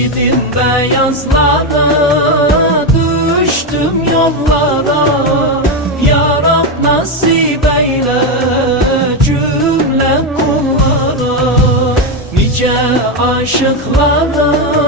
Giydim beyazlara, düştüm yollara. Ya Rab nasip eyle cümle kullara, nice aşıklara